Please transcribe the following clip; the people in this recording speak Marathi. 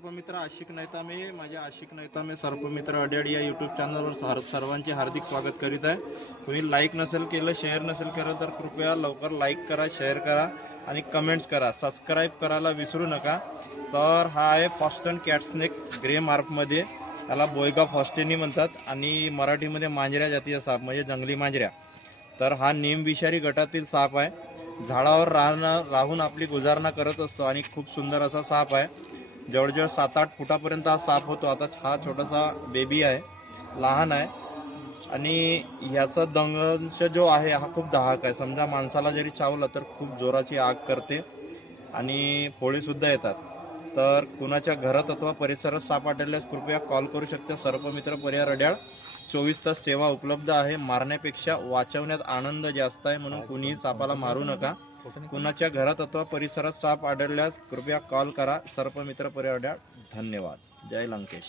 सर्पमित्र आशिक नैतामे माझ्या आशिक नैतामे सर्पमित्र अड्याड या यूट्यूब चॅनलवर सार सर्वांचे हार्दिक स्वागत करीत आहे. कोणी लाईक नसेल केलं शेअर नसेल केलं तर कृपया लवकर लाईक करा शेअर करा आणि कमेंट्स करा. सबस्क्राईब करायला विसरू नका. तर हा आहे फॉस्टन कॅटस्नेक ग्रे मार्कमध्ये त्याला बोयगा फॉस्टेनी म्हणतात आणि मराठीमध्ये मांजऱ्या जातीचा साप म्हणजे जंगली मांजऱ्या. तर हा निमविषारी गटातील साप आहे. झाडावर राहणं राहून आपली गुजारणा करत असतो आणि खूप सुंदर असा साप आहे. जवळजवळ सात आठ फुटापर्यंत हा साप होतो. आता हा छोटासा बेबी आहे. लहान आहे. आणि ह्याचा दंश जो आहे हा खूप दहाक आहे. समजा माणसाला जरी चावलं तर खूप जोराची आग करते आणि फोळेसुद्धा येतात. तर कुणाच्या घरात अथवा परिसरात साप आढळल्यास कृपया कॉल करू शकता. सर्पमित्र पर्याय रड्याळ. चोवीस तास सेवा उपलब्ध आहे. मारण्यापेक्षा वाचवण्यात आनंद जास्त आहे म्हणून कुणीही सापाला मारू नका. कुणाच्या घरात अथवा परिसरात साप आढळल्यास कृपया कॉल करा. सर्पमित्र पर्याय धन्यवाद. जय लंकेश.